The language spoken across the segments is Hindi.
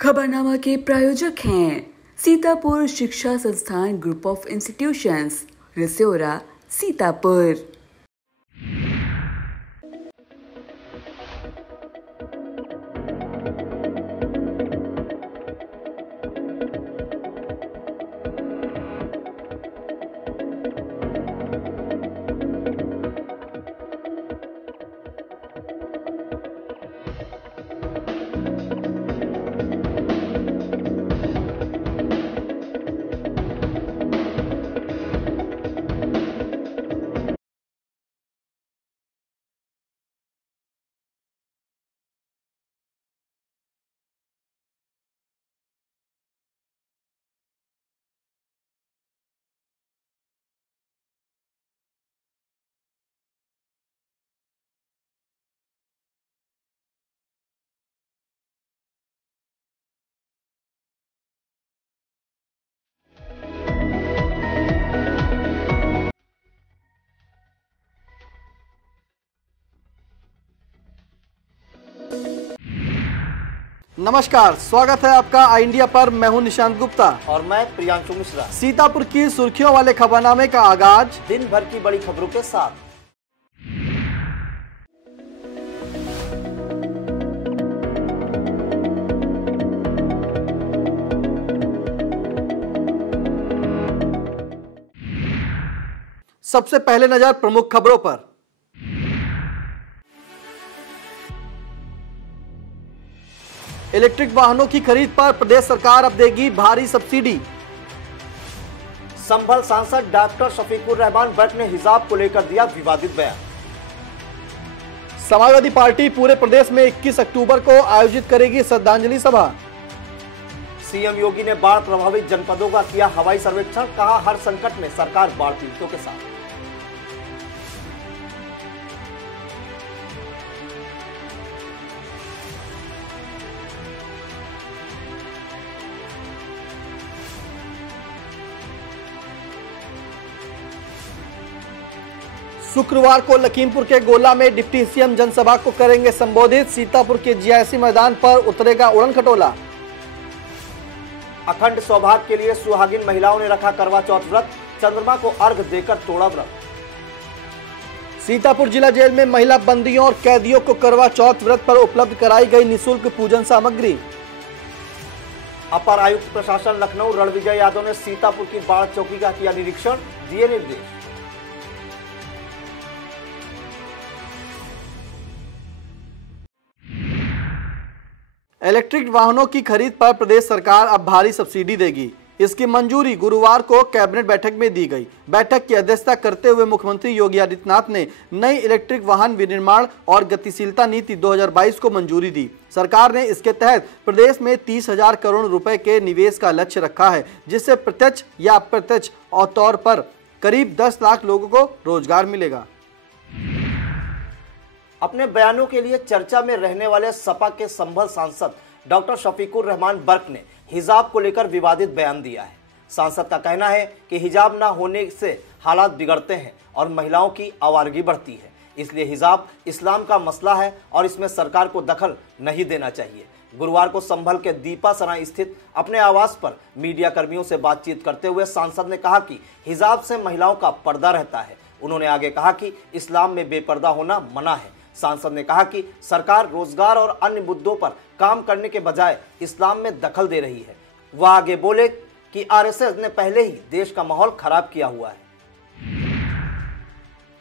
खबरनामा के प्रायोजक हैं सीतापुर शिक्षा संस्थान ग्रुप ऑफ इंस्टीट्यूशंस, रिसोरा, सीतापुर। नमस्कार, स्वागत है आपका आई इंडिया पर। मैं हूं निशांत गुप्ता और मैं प्रियांशु मिश्रा। सीतापुर की सुर्खियों वाले खबरनामे का आगाज दिन भर की बड़ी खबरों के साथ। सबसे पहले नजर प्रमुख खबरों पर। इलेक्ट्रिक वाहनों की खरीद पर प्रदेश सरकार अब देगी भारी सब्सिडी। संभल सांसद डॉक्टर शफीकुर रहमान बर्क ने हिजाब को लेकर दिया विवादित बयान। समाजवादी पार्टी पूरे प्रदेश में 21 अक्टूबर को आयोजित करेगी श्रद्धांजलि सभा। सीएम योगी ने बाढ़ प्रभावित जनपदों का किया हवाई सर्वेक्षण, कहा हर संकट में सरकार बाढ़ पीड़ितों के साथ। शुक्रवार को लखीमपुर के गोला में डिप्टी सीएम जनसभा को करेंगे संबोधित। सीतापुर के जीआईसी मैदान पर उतरेगा उड़न खटोला। अखंड सौभाग्य के लिए सुहागिन महिलाओं ने रखा करवा चौथ व्रत, चंद्रमा को अर्घ देकर तोड़ा व्रत। सीतापुर जिला जेल में महिला बंदियों और कैदियों को करवा चौथ व्रत पर उपलब्ध कराई गई निःशुल्क पूजन सामग्री। अपर आयुक्त प्रशासन लखनऊ रणविजय यादव ने सीतापुर की बाढ़ चौकी का किया निरीक्षण, दिए निर्देश। इलेक्ट्रिक वाहनों की खरीद पर प्रदेश सरकार अब भारी सब्सिडी देगी। इसकी मंजूरी गुरुवार को कैबिनेट बैठक में दी गई। बैठक की अध्यक्षता करते हुए मुख्यमंत्री योगी आदित्यनाथ ने नई इलेक्ट्रिक वाहन विनिर्माण और गतिशीलता नीति 2022 को मंजूरी दी। सरकार ने इसके तहत प्रदेश में 30,000 करोड़ रुपए के निवेश का लक्ष्य रखा है, जिससे प्रत्यक्ष या अप्रत्यक्ष तौर पर करीब 10 लाख लोगों को रोजगार मिलेगा। अपने बयानों के लिए चर्चा में रहने वाले सपा के संभल सांसद डॉक्टर शफीकुर रहमान बर्क ने हिजाब को लेकर विवादित बयान दिया है। सांसद का कहना है कि हिजाब न होने से हालात बिगड़ते हैं और महिलाओं की आवारगी बढ़ती है, इसलिए हिजाब इस्लाम का मसला है और इसमें सरकार को दखल नहीं देना चाहिए। गुरुवार को संभल के दीपा सराय स्थित अपने आवास पर मीडिया कर्मियों से बातचीत करते हुए सांसद ने कहा कि हिजाब से महिलाओं का पर्दा रहता है। उन्होंने आगे कहा कि इस्लाम में बेपर्दा होना मना है। सांसद ने कहा कि सरकार रोजगार और अन्य मुद्दों पर काम करने के बजाय इस्लाम में दखल दे रही है। वह आगे बोले कि आरएसएस ने पहले ही देश का माहौल खराब किया हुआ है।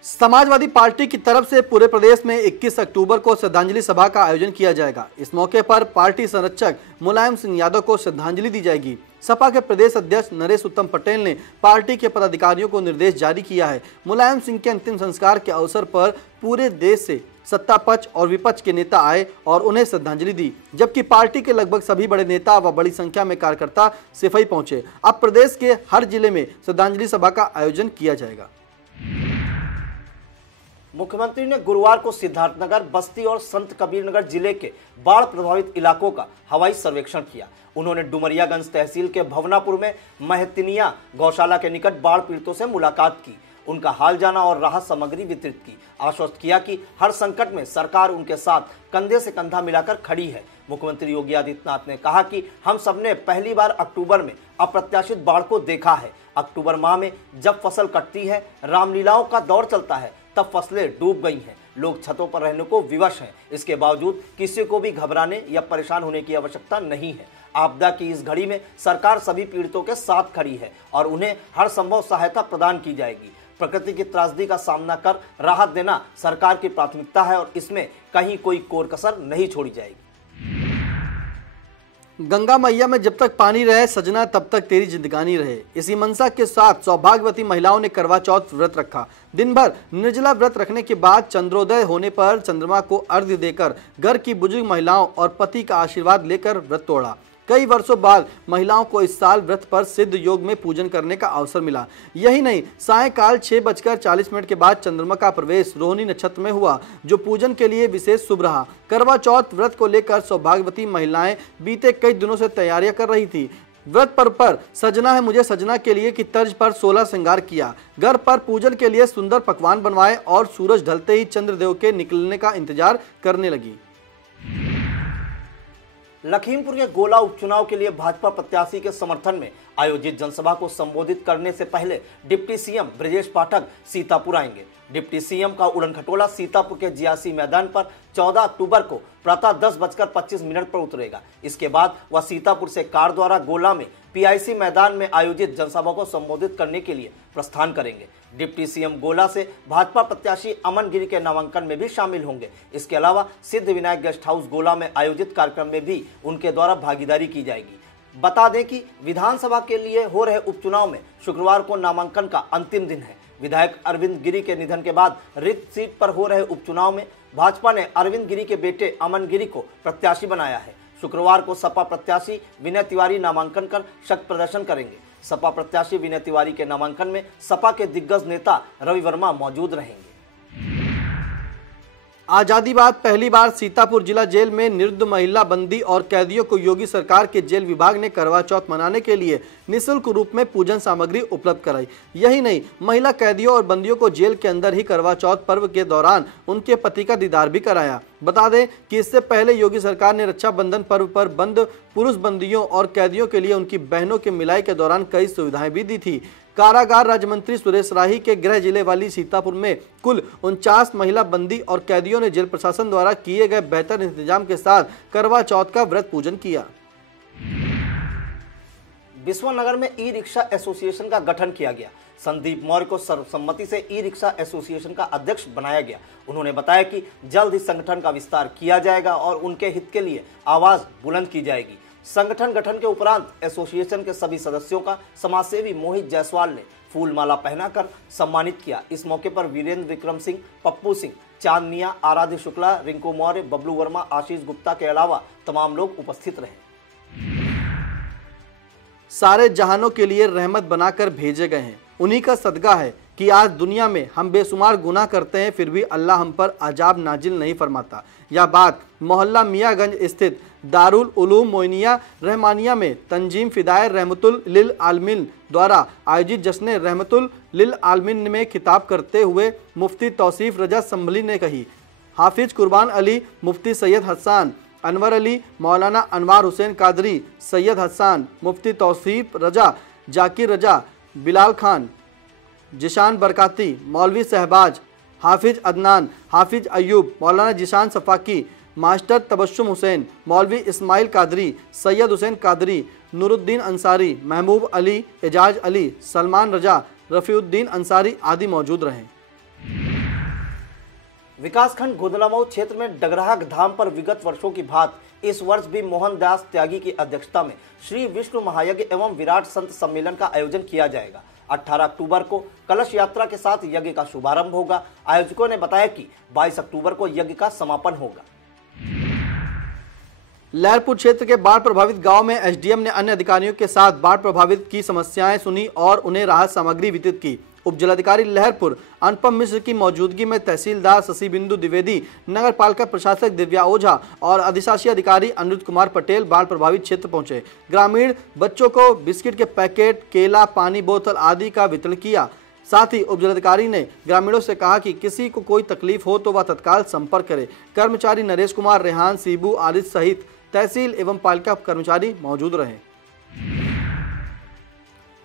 समाजवादी पार्टी की तरफ से पूरे प्रदेश में 21 अक्टूबर को श्रद्धांजलि सभा का आयोजन किया जाएगा। इस मौके पर पार्टी संरक्षक मुलायम सिंह यादव को श्रद्धांजलि दी जाएगी। सपा के प्रदेश अध्यक्ष नरेश उत्तम पटेल ने पार्टी के पदाधिकारियों को निर्देश जारी किया है। मुलायम सिंह के अंतिम संस्कार के अवसर पर पूरे देश से सत्ता पक्ष और विपक्ष के नेता आए और उन्हें श्रद्धांजलि दी, जबकि पार्टी के लगभग सभी बड़े नेता व बड़ी संख्या में कार्यकर्ता सिफई पहुंचे। अब प्रदेश के हर जिले में श्रद्धांजलि सभा का आयोजन किया जाएगा। मुख्यमंत्री ने गुरुवार को सिद्धार्थनगर, बस्ती और संत कबीरनगर जिले के बाढ़ प्रभावित इलाकों का हवाई सर्वेक्षण किया। उन्होंने डुमरियागंज तहसील के भवनापुर में महतिनिया गौशाला के निकट बाढ़ पीड़ितों से मुलाकात की। उनका हाल जाना और राहत सामग्री वितरित की। आश्वस्त किया कि हर संकट में सरकार उनके साथ कंधे से कंधा मिलाकर खड़ी है। मुख्यमंत्री योगी आदित्यनाथ ने कहा कि हम सबने पहली बार अक्टूबर में अप्रत्याशित बाढ़ को देखा है। अक्टूबर माह में जब फसल कटती है, रामलीलाओं का दौर चलता है, तब फसलें डूब गई हैं, लोग छतों पर रहने को विवश हैं। इसके बावजूद किसी को भी घबराने या परेशान होने की आवश्यकता नहीं है। आपदा की इस घड़ी में सरकार सभी पीड़ितों के साथ खड़ी है और उन्हें हर संभव सहायता प्रदान की जाएगी। प्रकृति की त्रासदी का सामना कर राहत देना सरकार की प्राथमिकता है और इसमें कहीं कोई कोर कसर नहीं छोड़ी जाएगी। गंगा मैया में जब तक पानी रहे सजना तब तक तेरी जिंदगानी रहे, इसी मनसा के साथ सौभाग्यवती महिलाओं ने करवा चौथ व्रत रखा। दिन भर निर्जला व्रत रखने के बाद चंद्रोदय होने पर चंद्रमा को अर्घ्य देकर घर की बुजुर्ग महिलाओं और पति का आशीर्वाद लेकर व्रत तोड़ा। कई वर्षों बाद महिलाओं को इस साल व्रत पर सिद्ध योग में पूजन करने का अवसर मिला। यही नहीं, सायंकाल 6:40 के बाद चंद्रमा का प्रवेश रोहिणी नक्षत्र में हुआ, जो पूजन के लिए विशेष शुभ रहा। करवा चौथ व्रत को लेकर सौभाग्यवती महिलाएं बीते कई दिनों से तैयारियां कर रही थी। व्रत पर्व पर सजना है मुझे सजना के लिए की तर्ज पर 16 श्रृंगार किया, घर पर पूजन के लिए सुंदर पकवान बनवाए और सूरज ढलते ही चंद्रदेव के निकलने का इंतजार करने लगी। लखीमपुर के गोला उपचुनाव के लिए भाजपा प्रत्याशी के समर्थन में आयोजित जनसभा को संबोधित करने से पहले डिप्टी सीएम ब्रजेश पाठक सीतापुर आएंगे। डिप्टी सीएम का उड़न खटोला सीतापुर के जियासी मैदान पर 14 अक्टूबर को प्रातः 10:25 पर उतरेगा। इसके बाद वह सीतापुर से कार द्वारा गोला में पीआईसी मैदान में आयोजित जनसभा को संबोधित करने के लिए प्रस्थान करेंगे। डिप्टी सीएम गोला से भाजपा प्रत्याशी अमन गिरी के नामांकन में भी शामिल होंगे। इसके अलावा सिद्ध विनायक गेस्ट हाउस गोला में आयोजित कार्यक्रम में भी उनके द्वारा भागीदारी की जाएगी। बता दें कि विधानसभा के लिए हो रहे उपचुनाव में शुक्रवार को नामांकन का अंतिम दिन है। विधायक अरविंद गिरी के निधन के बाद रिक्त सीट पर हो रहे उपचुनाव में भाजपा ने अरविंद गिरी के बेटे अमन गिरी को प्रत्याशी बनाया है। शुक्रवार को सपा प्रत्याशी विनय तिवारी नामांकन कर शक्ति प्रदर्शन करेंगे। सपा प्रत्याशी विनय तिवारी के नामांकन में सपा के दिग्गज नेता रवि वर्मा मौजूद रहेंगे। आजादी बाद पहली बार सीतापुर जिला जेल में निरुद्ध महिला बंदी और कैदियों को योगी सरकार के जेल विभाग ने करवा चौथ मनाने के लिए निःशुल्क रूप में पूजन सामग्री उपलब्ध कराई। यही नहीं, महिला कैदियों और बंदियों को जेल के अंदर ही करवा चौथ पर्व के दौरान उनके पति का दीदार भी कराया। बता दें कि इससे पहले योगी सरकार ने रक्षाबंधन पर्व पर बंद पुरुष बंदियों और कैदियों के लिए उनकी बहनों के मिलाई के दौरान कई सुविधाएं भी दी थी। कारागार राज्य मंत्री सुरेश राही के गृह जिले वाली सीतापुर में कुल 49 महिला बंदी और कैदियों ने जेल प्रशासन द्वारा किए गए बेहतर इंतजाम के साथ करवा चौथ का व्रत पूजन किया। बिस्वा नगर में ई रिक्शा एसोसिएशन का गठन किया गया। संदीप मौर्य को सर्वसम्मति से ई रिक्शा एसोसिएशन का अध्यक्ष बनाया गया। उन्होंने बताया कि जल्द इस संगठन का विस्तार किया जाएगा और उनके हित के लिए आवाज बुलंद की जाएगी। संगठन गठन के उपरांत एसोसिएशन के सभी सदस्यों का समाजसेवी मोहित जायसवाल ने फूल माला पहनाकर सम्मानित किया। इस मौके पर वीरेंद्र विक्रम सिंह, पप्पू सिंह, चांद मियां, आराध्य शुक्ला, रिंकू मौर्य, बबलू वर्मा, आशीष गुप्ता के अलावा तमाम लोग उपस्थित रहे। सारे जहानों के लिए रहमत बनाकर भेजे गए हैं। उन्हीं का सदका है कि आज दुनिया में हम बेशुमार गुनाह करते हैं, फिर भी अल्लाह हम पर अजाब नाजिल नहीं फरमाता। यह बात मोहल्ला मियाँगंज स्थित दारुल उलूम मोइनिया रहमानिया में तंजीम फिदाए रहमतुल लिल आलमीन द्वारा आयोजित जश्न रहमतुल लिल आलमीन में खिताब करते हुए मुफ्ती तौसीफ रजा संभली ने कही। हाफिज कुर्बान अली, मुफ्ती सैयद हसन अनवर अली, मौलाना अनवार हुसैन कादरी, सैयद हसन, मुफ्ती तौसीफ रजा, जाकिर रजा, बिलाल खान, जिशान बरकाती, मौलवी सहबाज, हाफिज अदनान, हाफिज अयूब, मौलाना जिशान सफाकी, मास्टर तबस्सुम हुसैन, मौलवी इस्माइल कादरी, सैयद हुसैन कादरी, नूरुद्दीन अंसारी, महबूब अली, एजाज अली, सलमान रजा, रफ़ीउद्दीन अंसारी आदि मौजूद रहे। विकासखंड गोदलामऊ क्षेत्र में डगराह धाम पर विगत वर्षों की भांति इस वर्ष भी मोहनदास त्यागी की अध्यक्षता में श्री विष्णु महायज्ञ एवं विराट संत सम्मेलन का आयोजन किया जाएगा। 18 अक्टूबर को कलश यात्रा के साथ यज्ञ का शुभारंभ होगा। आयोजकों ने बताया कि 22 अक्टूबर को यज्ञ का समापन होगा। लहरपुर क्षेत्र के बाढ़ प्रभावित गांव में एसडीएम ने अन्य अधिकारियों के साथ बाढ़ प्रभावित की समस्याएं सुनी और उन्हें राहत सामग्री वितरित की। उप जिलाधिकारी लहरपुर अनुपम मिश्र की मौजूदगी में तहसीलदार शशि बिंदु द्विवेदी, नगर पालिका प्रशासक दिव्या ओझा और अधिशासी अधिकारी अनिरुद्ध कुमार पटेल बाढ़ प्रभावित क्षेत्र पहुंचे। ग्रामीण बच्चों को बिस्किट के पैकेट, केला, पानी बोतल आदि का वितरण किया। साथ ही उप जिलाधिकारी ने ग्रामीणों से कहा कि किसी को कोई तकलीफ हो तो वह तत्काल संपर्क करे। कर्मचारी नरेश कुमार, रेहान, सीबू, आरिफ सहित तहसील एवं पालिका कर्मचारी मौजूद रहे।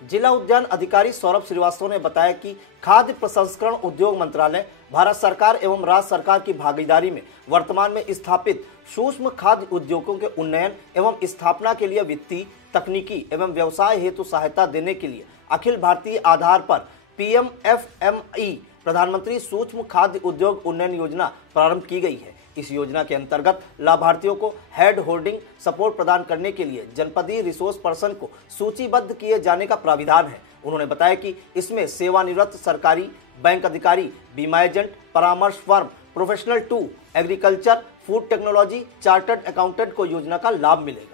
जिला उद्यान अधिकारी सौरभ श्रीवास्तव ने बताया कि खाद्य प्रसंस्करण उद्योग मंत्रालय भारत सरकार एवं राज्य सरकार की भागीदारी में वर्तमान में स्थापित सूक्ष्म खाद्य उद्योगों के उन्नयन एवं स्थापना के लिए वित्तीय, तकनीकी एवं व्यवसाय हेतु सहायता देने के लिए अखिल भारतीय आधार पर PMFME प्रधानमंत्री सूक्ष्म खाद्य उद्योग उन्नयन योजना प्रारंभ की गई है। इस योजना के अंतर्गत लाभार्थियों को हेड होल्डिंग सपोर्ट प्रदान करने के लिए जनपदीय रिसोर्स पर्सन को सूचीबद्ध किए जाने का प्राविधान है। उन्होंने बताया कि इसमें सेवानिवृत्त सरकारी बैंक अधिकारी, बीमा एजेंट, परामर्श firm, professional to agriculture, food technology, chartered accountant को योजना का लाभ मिलेगा।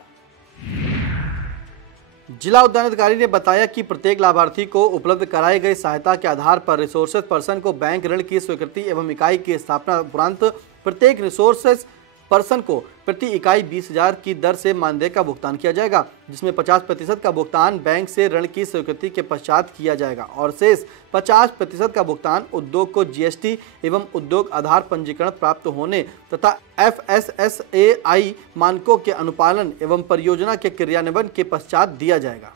जिला उद्यान अधिकारी ने बताया कि प्रत्येक लाभार्थी को उपलब्ध कराई गई सहायता के आधार पर रिसोर्सेज पर्सन को बैंक ऋण की स्वीकृति एवं इकाई की स्थापना उपरांत प्रत्येक रिसोर्सेज पर्सन को प्रति इकाई 20,000 की दर से मानदेय का भुगतान किया जाएगा, जिसमें 50% का भुगतान बैंक से ऋण की स्वीकृति के पश्चात किया जाएगा और शेष 50% का भुगतान उद्योग को GST एवं उद्योग आधार पंजीकरण प्राप्त होने तथा FSSAI मानकों के अनुपालन एवं परियोजना के क्रियान्वयन के पश्चात दिया जाएगा।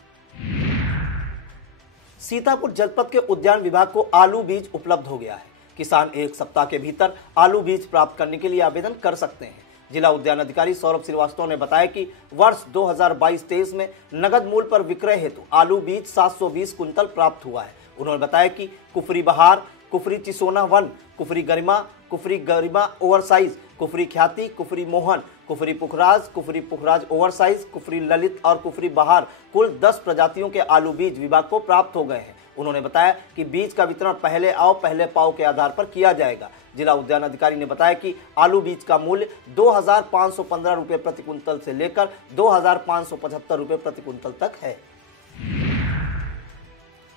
सीतापुर जनपद के उद्यान विभाग को आलू बीज उपलब्ध हो गया है। किसान 1 सप्ताह के भीतर आलू बीज प्राप्त करने के लिए आवेदन कर सकते हैं। जिला उद्यान अधिकारी सौरभ श्रीवास्तव ने बताया कि वर्ष 2022-23 में नगद मूल्य पर विक्रय हेतु आलू बीज 720 कुंतल प्राप्त हुआ है। उन्होंने बताया कि कुफरी बहार, कुफरी चिसोना 1, कुफरी गरिमा ओवरसाइज, कुफरी ख्याति, कुफरी मोहन, कुफरी पुखराज ओवरसाइज, कुफरी ललित और कुफरी बहार कुल 10 प्रजातियों के आलू बीज विभाग को प्राप्त हो गए हैं। उन्होंने बताया कि बीज का वितरण पहले आओ पहले पाओ के आधार पर किया जाएगा। जिला उद्यान अधिकारी ने बताया कि आलू बीज का मूल्य 2,515 रुपये प्रति कुंतल से लेकर 2,575 रुपये प्रति कुंतल तक है।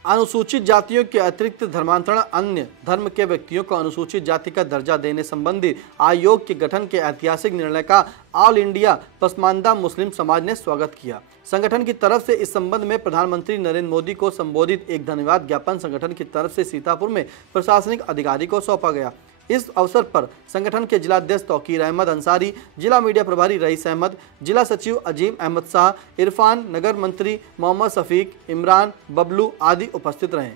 अनुसूचित जातियों के अतिरिक्त धर्मांतरण अन्य धर्म के व्यक्तियों को अनुसूचित जाति का दर्जा देने संबंधी आयोग के गठन के ऐतिहासिक निर्णय का ऑल इंडिया पसमानदा मुस्लिम समाज ने स्वागत किया। संगठन की तरफ से इस संबंध में प्रधानमंत्री नरेंद्र मोदी को संबोधित एक धन्यवाद ज्ञापन संगठन की तरफ से सीतापुर में प्रशासनिक अधिकारी को सौंपा गया। इस अवसर पर संगठन के जिलाध्यक्ष तौकीर अहमद अंसारी, जिला मीडिया प्रभारी रईस अहमद, जिला सचिव अजीम अहमद शाह, इरफान, नगर मंत्री मोहम्मद शफीक, इमरान, बबलू आदि उपस्थित रहे।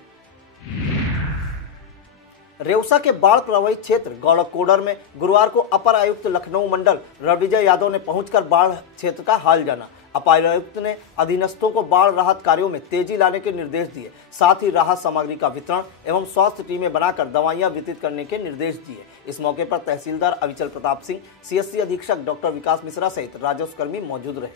रेउसा के बाढ़ प्रभावित क्षेत्र गौड़कोडर में गुरुवार को अपर आयुक्त लखनऊ मंडल रणविजय यादव ने पहुंचकर बाढ़ क्षेत्र का हाल जाना। अपर आयुक्त ने अधीनस्थों को बाढ़ राहत कार्यों में तेजी लाने के निर्देश दिए, साथ ही राहत सामग्री का वितरण एवं स्वास्थ्य टीमें बनाकर दवाइयां वितरित करने के निर्देश दिए। इस मौके पर तहसीलदार अविचल प्रताप सिंह, CSC अधीक्षक डॉक्टर विकास मिश्रा सहित राजस्व कर्मी मौजूद रहे।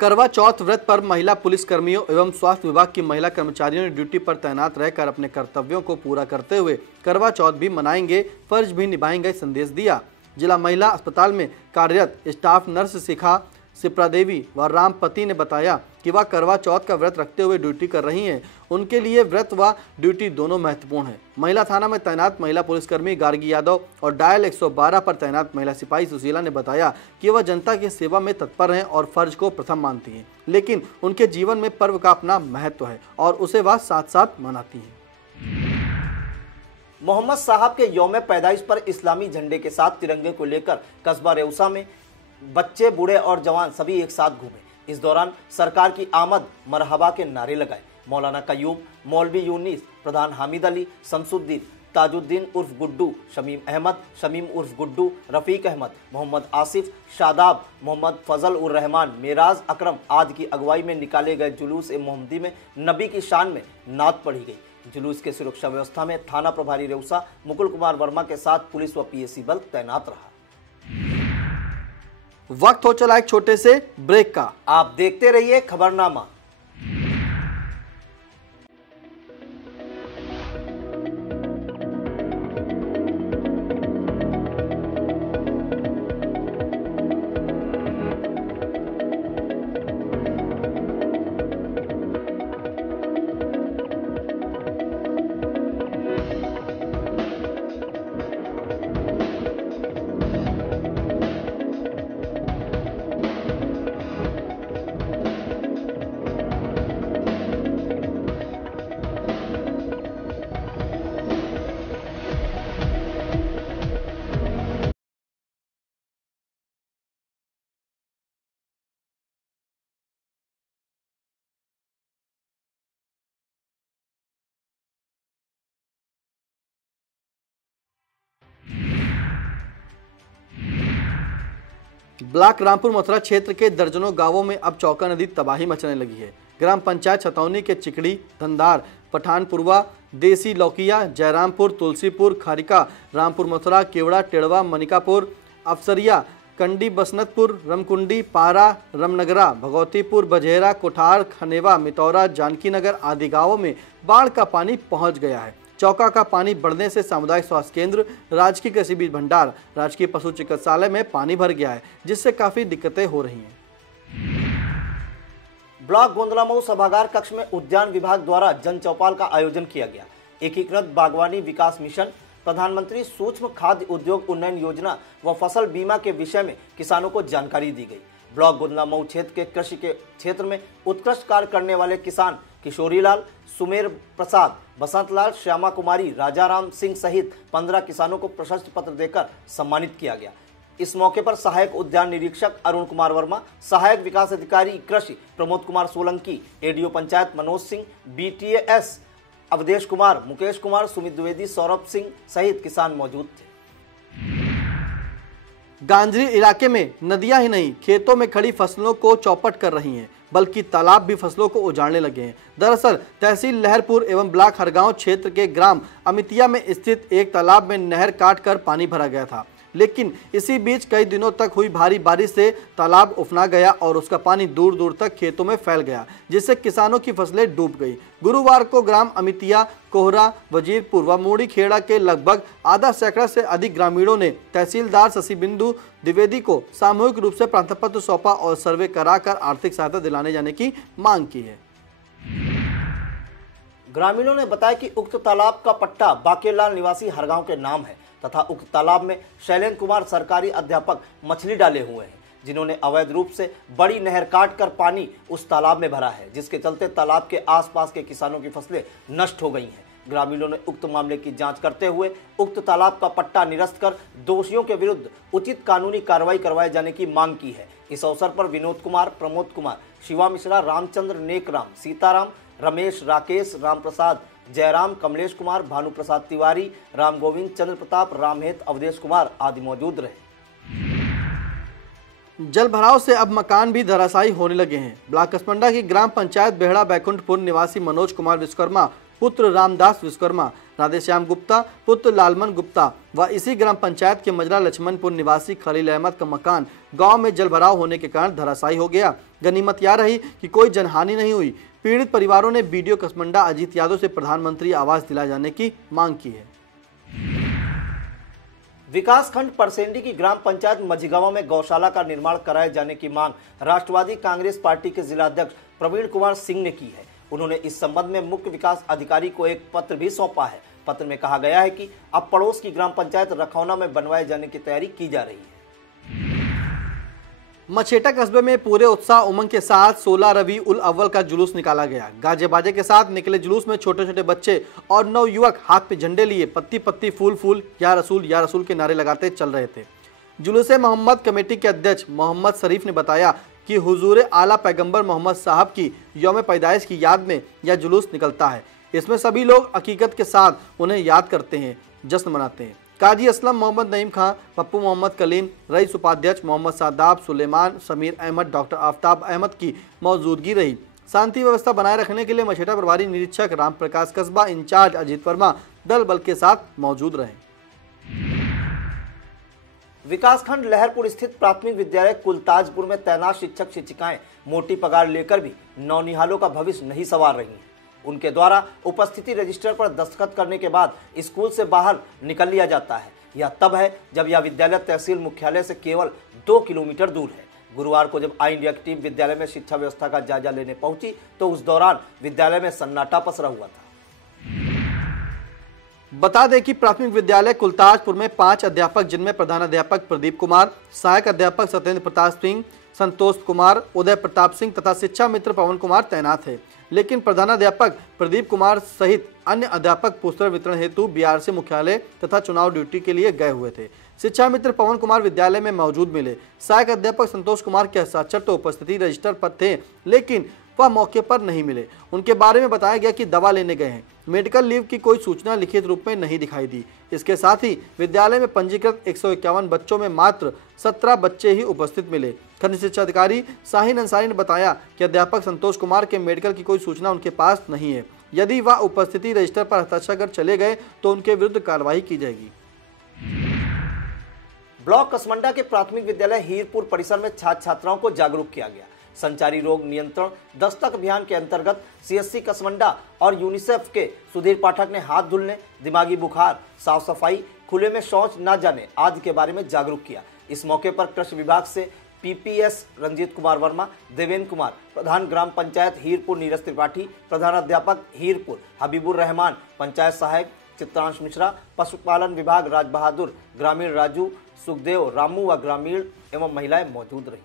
करवा चौथ व्रत पर महिला पुलिस कर्मियों एवं स्वास्थ्य विभाग की महिला कर्मचारियों ने ड्यूटी पर तैनात रहकर अपने कर्तव्यों को पूरा करते हुए करवा चौथ भी मनाएंगे, फर्ज भी निभाएंगे संदेश दिया। जिला महिला अस्पताल में कार्यरत स्टाफ नर्स शिखा सिप्रा देवी व रामपति ने बताया कि वह करवा चौथ का व्रत रखते हुए ड्यूटी कर रही हैं। उनके लिए व्रत व ड्यूटी दोनों महत्वपूर्ण है। महिला थाना में तैनात महिला पुलिसकर्मी गार्गी यादव और डायल 112 पर तैनात महिला सिपाही सुशीला ने बताया कि वह जनता की सेवा में तत्पर हैं और फर्ज को प्रथम मानती हैं, लेकिन उनके जीवन में पर्व का अपना महत्व है और उसे वह साथ साथ मनाती हैं। मोहम्मद साहब के यौम पैदाइश पर इस्लामी झंडे के साथ तिरंगे को लेकर कस्बा रेउसा में बच्चे, बूढ़े और जवान सभी एक साथ घूमे। इस दौरान सरकार की आमद मरहबा के नारे लगाए। मौलाना कयूम, मौलवी यूनिस, प्रधान हामिद अली, शमसुद्दीन, ताजुद्दीन उर्फ गुड्डू, शमीम अहमद, शमीम उर्फ गुड्डू, रफीक अहमद, मोहम्मद आसिफ, शादाब, मोहम्मद फजल उर रहमान, मेराज अकरम आदि की अगुवाई में निकाले गए जुलूस ए मोहम्मदी में नबी की शान में नात पढ़ी गई। जुलूस के सुरक्षा व्यवस्था में थाना प्रभारी रेउसा मुकुल कुमार वर्मा के साथ पुलिस व PSC बल तैनात रहा। वक्त हो चला एक छोटे से ब्रेक का। आप देखते रहिए खबरनामा। ब्लॉक रामपुर मथुरा क्षेत्र के दर्जनों गांवों में अब चौका नदी तबाही मचने लगी है। ग्राम पंचायत छतौनी के चिकड़ी, धंधार, पठानपुरवा, देसी लौकिया, जयरामपुर, तुलसीपुर, खारिका, रामपुर मथुरा, केवड़ा, टेड़वा, मनिकापुर, अफसरिया, कंडी, बसंतपुर, रमकुंडी, पारा, रमनगरा, भगवतीपुर, बझेरा, कोठार, खनेवा, मितौरा, जानकी नगर आदि गांवों में बाढ़ का पानी पहुंच गया है। चौका का पानी बढ़ने से सामुदायिक स्वास्थ्य केंद्र, राजकीय कृषि बीज भंडार, राजकीय पशु चिकित्सालय में पानी भर गया है, जिससे काफी दिक्कतें हो रही हैं। ब्लॉक गोंदला मऊ सभागार कक्ष में उद्यान विभाग द्वारा जन चौपाल का आयोजन किया गया। एकीकृत बागवानी विकास मिशन, प्रधानमंत्री सूक्ष्म खाद्य उद्योग उन्नयन योजना व फसल बीमा के विषय में किसानों को जानकारी दी गई। ब्लॉक गोंदला मऊ क्षेत्र के कृषि के क्षेत्र में उत्कृष्ट कार्य करने वाले किसान किशोरीलाल, सुमेर प्रसाद, बसंतलाल, श्यामा कुमारी, राजाराम सिंह सहित 15 किसानों को प्रशस्ति पत्र देकर सम्मानित किया गया। इस मौके पर सहायक उद्यान निरीक्षक अरुण कुमार वर्मा, सहायक विकास अधिकारी कृषि प्रमोद कुमार सोलंकी, एडीओ पंचायत मनोज सिंह, बीटीएस अवधेश कुमार, मुकेश कुमार, सुमित द्विवेदी, सौरभ सिंह सहित किसान मौजूद थे। गांजरी इलाके में नदियां ही नहीं, खेतों में खड़ी फसलों को चौपट कर रही हैं, बल्कि तालाब भी फसलों को उजाड़ने लगे हैं। दरअसल तहसील लहरपुर एवं ब्लॉक हरगांव क्षेत्र के ग्राम अमितिया में स्थित एक तालाब में नहर काटकर पानी भरा गया था, लेकिन इसी बीच कई दिनों तक हुई भारी बारिश से तालाब उफना गया और उसका पानी दूर दूर तक खेतों में फैल गया, जिससे किसानों की फसलें डूब गई। गुरुवार को ग्राम अमितिया, कोहरा, वजीरपुर व मूड़ी खेड़ा के लगभग आधा सैकड़ा से अधिक ग्रामीणों ने तहसीलदार शशिबिंदु द्विवेदी को सामूहिक रूप से प्रार्थना पत्र सौंपा और सर्वे कराकर आर्थिक सहायता दिलाने जाने की मांग की है। ग्रामीणों ने बताया कि उक्त तालाब का पट्टा बाकेलाल निवासी हरगांव के नाम है तथा उक्त तालाब में शैलेंद्र कुमार सरकारी अध्यापक मछली डाले हुए हैं, जिन्होंने अवैध रूप से बड़ी नहर काटकर पानी उस तालाब में भरा है, जिसके चलते तालाब के आसपास के किसानों की फसलें नष्ट हो गई हैं। ग्रामीणों ने उक्त मामले की जांच करते हुए उक्त तालाब का पट्टा निरस्त कर दोषियों के विरुद्ध उचित कानूनी कार्रवाई करवाए जाने की मांग की है। इस अवसर पर विनोद कुमार, प्रमोद कुमार, शिवा मिश्रा, रामचंद्र, नेकराम, सीताराम, रमेश, राकेश, रामप्रसाद, जयराम, कमलेश कुमार, भानु प्रसाद तिवारी, राम गोविंद, चंद्र प्रताप, रामहेत, अवधेश कुमार आदि मौजूद रहे। जल भराव से अब मकान भी धराशायी होने लगे हैं। ब्लॉक कसमंडा की ग्राम पंचायत बेहड़ा बैकुंठपुर निवासी मनोज कुमार विश्वकर्मा पुत्र रामदास विश्वकर्मा, राधेश्याम गुप्ता पुत्र लालमन गुप्ता व इसी ग्राम पंचायत के मजरा लक्ष्मणपुर निवासी खलील अहमद का मकान गांव में जल भराव होने के कारण धराशायी हो गया। गनीमत यह रही कि कोई जनहानि नहीं हुई। पीड़ित परिवारों ने बीडीओ कसमंडा अजीत यादव से प्रधानमंत्री आवास दिलाए जाने की मांग की है। विकासखंड परसेंडी की ग्राम पंचायत मझिगावा में गौशाला का निर्माण कराए जाने की मांग राष्ट्रवादी कांग्रेस पार्टी के जिलाध्यक्ष प्रवीण कुमार सिंह ने की है। उन्होंने इस संबंध में मुख्य विकास अधिकारी को एक पत्र भी सौंपा है। पत्र में कहा गया है कि अब पड़ोस की ग्राम पंचायत रखौना में बनवाए जाने की तैयारी की जा रही है। मछेटा कस्बे में पूरे उत्साह उमंग के साथ 16 रबी उल अव्वल का जुलूस निकाला गया। गाजे बाजे के साथ निकले जुलूस में छोटे छोटे बच्चे और नवयुवक हाथ पे झंडे लिए पत्ती पत्ती फूल फूल या रसूल के नारे लगाते चल रहे थे। जुलूस मोहम्मद कमेटी के अध्यक्ष मोहम्मद शरीफ ने बताया कि हुजूर आला पैगंबर मोहम्मद साहब की यौम पैदाइश की याद में यह जुलूस निकलता है। इसमें सभी लोग हकीकत के साथ उन्हें याद करते हैं, जश्न मनाते हैं। काजी असलम, मोहम्मद नईम खां, पप्पू मोहम्मद कलीम, रईस उपाध्यक्ष मोहम्मद सादाब, सुलेमान, समीर अहमद, डॉक्टर आफ्ताब अहमद की मौजूदगी रही। शांति व्यवस्था बनाए रखने के लिए मछेटा प्रभारी निरीक्षक राम प्रकाश कस्बा इंचार्ज अजीत वर्मा दल बल के साथ मौजूद रहे। विकासखंड लहरपुर स्थित प्राथमिक विद्यालय कुलताजपुर में तैनात शिक्षक शिक्षिकाएं मोटी पगार लेकर भी नौनिहालों का भविष्य नहीं संवार रही हैं। उनके द्वारा उपस्थिति रजिस्टर पर दस्तखत करने के बाद स्कूल से बाहर निकल लिया जाता है। यह तब है जब यह विद्यालय तहसील मुख्यालय से केवल 2 किलोमीटर दूर है। गुरुवार को जब आई इंडिया की टीम विद्यालय में शिक्षा व्यवस्था का जायजा लेने पहुंची तो उस दौरान विद्यालय में सन्नाटा पसरा हुआ था। बता दें कि प्राथमिक विद्यालय कुलताजपुर में 5 अध्यापक, जिनमें प्रधानाध्यापक प्रदीप कुमार, सहायक अध्यापक सत्येंद्र प्रताप सिंह, संतोष कुमार, उदय प्रताप सिंह तथा शिक्षा मित्र पवन कुमार तैनात है। लेकिन प्रधानाध्यापक प्रदीप कुमार सहित अन्य अध्यापक पुस्तक वितरण हेतु बीआरसी मुख्यालय तथा चुनाव ड्यूटी के लिए गए हुए थे। शिक्षा मित्र पवन कुमार विद्यालय में मौजूद मिले। सहायक अध्यापक संतोष कुमार के हस्ताक्षर तो उपस्थिति रजिस्टर पर थे, लेकिन वह मौके पर नहीं मिले। उनके बारे में बताया गया कि दवा लेने गए हैं। मेडिकल लीव की कोई सूचना लिखित रूप में नहीं दिखाई दी। इसके साथ ही विद्यालय में पंजीकृत 151 बच्चों में मात्र 17 बच्चे ही उपस्थित मिले। खंड शिक्षा अधिकारी शाहीन अंसारी ने बताया कि अध्यापक संतोष कुमार के मेडिकल की कोई सूचना उनके पास नहीं है। यदि वह उपस्थिति रजिस्टर पर हस्ताक्षर कर चले गए तो उनके विरुद्ध कार्रवाई की जाएगी। ब्लॉक कसमंडा के प्राथमिक विद्यालय हीरपुर परिसर में छात्र छात्राओं को जागरूक किया गया। संचारी रोग नियंत्रण दस्तक अभियान के अंतर्गत CSC कसमंडा और यूनिसेफ के सुधीर पाठक ने हाथ धुलने, दिमागी बुखार, साफ सफाई, खुले में शौच न जाने आदि के बारे में जागरूक किया। इस मौके पर कृषि विभाग से PPS रंजीत कुमार वर्मा, देवेंद्र कुमार, प्रधान ग्राम पंचायत हीरपुर नीरज त्रिपाठी, प्रधान अध्यापक हीरपुर हबीबुर रहमान, पंचायत सहायक चित्रांश मिश्रा, पशुपालन विभाग राज बहादुर, ग्रामीण राजू, सुखदेव, रामू व ग्रामीण एवं महिलाएं मौजूद रही।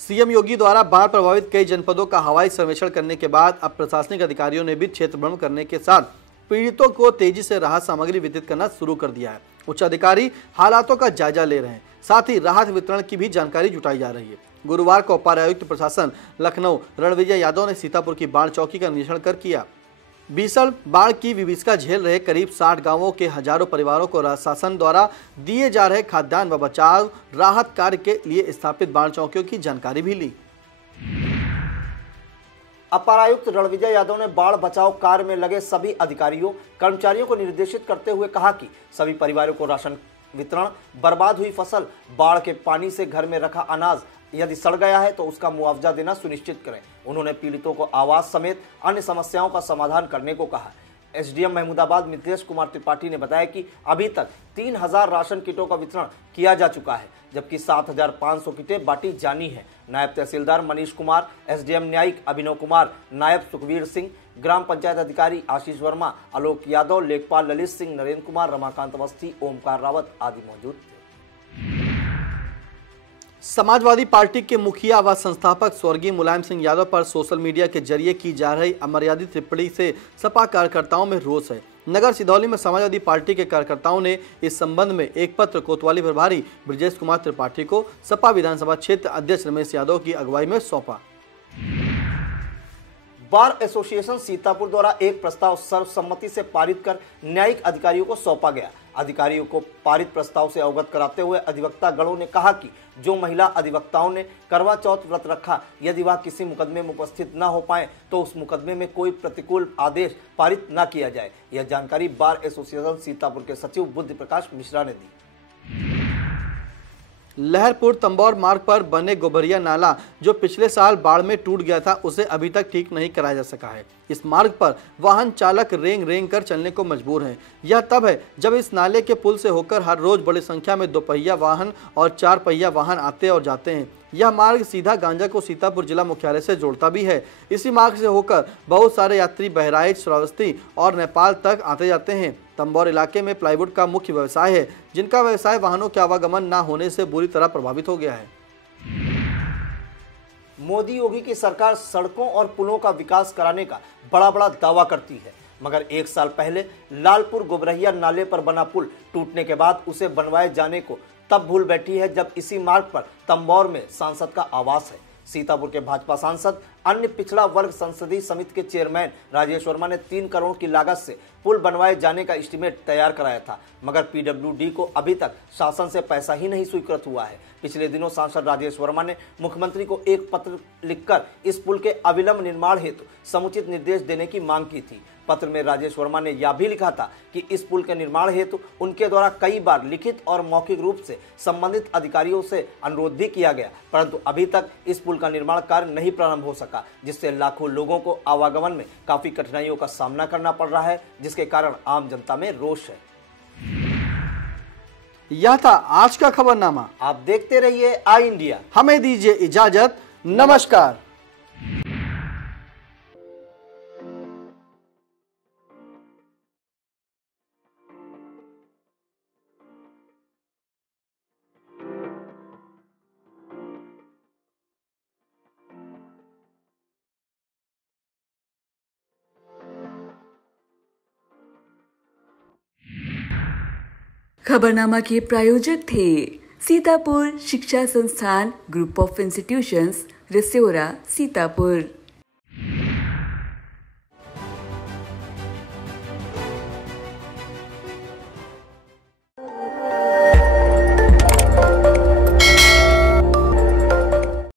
सीएम योगी द्वारा बाढ़ प्रभावित कई जनपदों का हवाई सर्वेक्षण करने के बाद अब प्रशासनिक अधिकारियों ने भी क्षेत्र भ्रमण करने के साथ पीड़ितों को तेजी से राहत सामग्री वितरित करना शुरू कर दिया है। उच्च अधिकारी हालातों का जायजा ले रहे हैं, साथ ही राहत वितरण की भी जानकारी जुटाई जा रही है। गुरुवार को अपर आयुक्त प्रशासन लखनऊ रणविजय यादव ने सीतापुर की बाढ़ चौकी का निरीक्षण कर किया। भीषण बाढ़ की विभीषिका झेल रहे करीब 60 गांवों के हजारों परिवारों को राज्य शासन द्वारा दिए जा रहे खाद्यान्न व बचाव राहत कार्य के लिए स्थापित बाढ़ चौकियों की जानकारी भी ली। अपर आयुक्त रणविजय यादव ने बाढ़ बचाव कार्य में लगे सभी अधिकारियों कर्मचारियों को निर्देशित करते हुए कहा कि सभी परिवारों को राशन वितरण, बर्बाद हुई फसल, बाढ़ के पानी से घर में रखा अनाज यदि सड़ गया है तो उसका मुआवजा देना सुनिश्चित करें। उन्होंने पीड़ितों को आवास समेत अन्य समस्याओं का समाधान करने को कहा। SDM महमूदाबाद मिथिलेश कुमार त्रिपाठी ने बताया कि अभी तक 3000 राशन किटों का वितरण किया जा चुका है, जबकि 7500 किटें बांटी जानी है। नायब तहसीलदार मनीष कुमार, SDM न्यायिक अभिनव कुमार, नायब सुखवीर सिंह, ग्राम पंचायत अधिकारी आशीष वर्मा, आलोक यादव, लेखपाल ललित सिंह, नरेंद्र कुमार, रमाकांत अवस्थी, ओमकार रावत आदि मौजूद थे। समाजवादी पार्टी के मुखिया व संस्थापक स्वर्गीय मुलायम सिंह यादव पर सोशल मीडिया के जरिए की जा रही अमर्यादित टिप्पणी से सपा कार्यकर्ताओं में रोष है। नगर सिधौली में समाजवादी पार्टी के कार्यकर्ताओं ने इस संबंध में एक पत्र कोतवाली प्रभारी ब्रजेश कुमार त्रिपाठी को सपा विधानसभा क्षेत्र अध्यक्ष रमेश यादव की अगुवाई में सौंपा। बार एसोसिएशन सीतापुर द्वारा एक प्रस्ताव सर्वसम्मति से पारित कर न्यायिक अधिकारियों को सौंपा गया। अधिकारियों को पारित प्रस्ताव से अवगत कराते हुए अधिवक्ता गणों ने कहा कि जो महिला अधिवक्ताओं ने करवा चौथ व्रत रखा, यदि वह किसी मुकदमे में उपस्थित न हो पाए तो उस मुकदमे में कोई प्रतिकूल आदेश पारित न किया जाए। यह जानकारी बार एसोसिएशन सीतापुर के सचिव बुद्धि प्रकाश मिश्रा ने दी। लहरपुर तंबौर मार्ग पर बने गोबरिया नाला जो पिछले साल बाढ़ में टूट गया था, उसे अभी तक ठीक नहीं कराया जा सका है। इस मार्ग पर वाहन चालक रेंग रेंग कर चलने को मजबूर हैं। यह तब है जब इस नाले के पुल से होकर हर रोज बड़ी संख्या में 2 पहिया वाहन और 4 पहिया वाहन आते और जाते हैं। यह मार्ग सीधा गांजा को सीतापुर जिला मुख्यालय से जोड़ता भी है। इसी मार्ग से होकर बहुत सारे यात्री बहराइच, श्रावस्ती और नेपाल तक आते जाते हैं। तंबौर इलाके में प्लाईवुड का मुख्य व्यवसाय है, जिनका व्यवसाय वाहनों के आवागमन न होने से बुरी तरह प्रभावित हो गया है। मोदी योगी की सरकार सड़कों और पुलों का विकास कराने का बड़ा दावा करती है, मगर एक साल पहले लालपुर गोबरहिया नाले पर बना पुल टूटने के बाद उसे बनवाए जाने को तब भूल बैठी है जब इसी मार्ग पर तंबौर में सांसद का आवास है। सीतापुर के भाजपा सांसद अन्य पिछड़ा वर्ग संसदीय समिति के चेयरमैन राजेश वर्मा ने 3 करोड़ की लागत से पुल बनवाए जाने का एस्टीमेट तैयार कराया था, मगर PWD को अभी तक शासन से पैसा ही नहीं स्वीकृत हुआ है। पिछले दिनों सांसद राजेश वर्मा ने मुख्यमंत्री को एक पत्र लिखकर इस पुल के अविलंब निर्माण हेतु समुचित निर्देश देने की मांग की थी। पत्र में राजेश वर्मा ने यह भी लिखा था कि इस पुल के निर्माण हेतु उनके द्वारा कई बार लिखित और मौखिक रूप से संबंधित अधिकारियों से अनुरोध भी किया गया, परंतु अभी तक इस पुल का निर्माण कार्य नहीं प्रारंभ हो सका, जिससे लाखों लोगों को आवागमन में काफी कठिनाइयों का सामना करना पड़ रहा है, जिसके कारण आम जनता में रोष है। यह था आज का खबरनामा। आप देखते रहिए आई इंडिया। हमें दीजिए इजाजत। नमस्कार। खबरनामा के प्रायोजक थे सीतापुर शिक्षा संस्थान ग्रुप ऑफ इंस्टीट्यूशंस, रिस्योरा, सीतापुर।